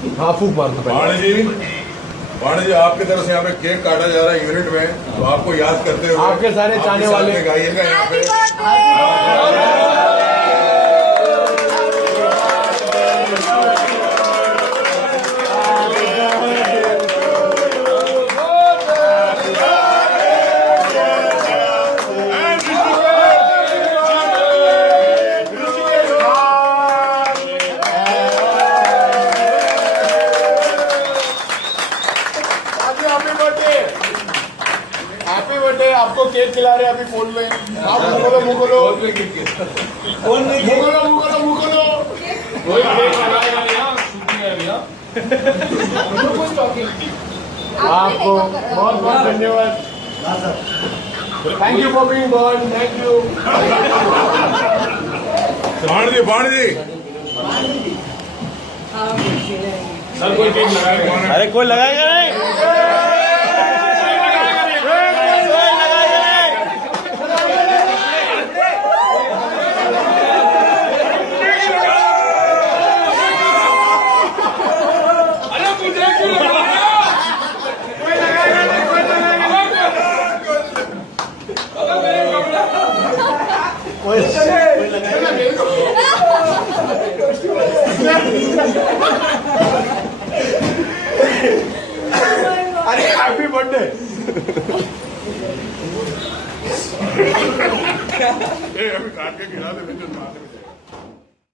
हाँ फूक मार दो पांडे जी आपकी तरफ से यहाँ पे केक काटा जा रहा है यूनिट में, तो आपको याद करते हुए आपके सारे चाहने वाले गाइएगा यहाँ पे। Happy birthday. आपको केक खिला रहे हैं अभी फोन में। आप मुगलो मुगलो मुगलो मुगलो मुगलो कोई केक लगाएगा नहीं। आपको बहुत बहुत धन्यवाद। Thank you for being born. Thank you बाण जी सर कोई केक लगाएगा? अरे कोई लगाएगा नहीं। अरे हैप्पी बर्थडे। अभी काट के गिरा दे।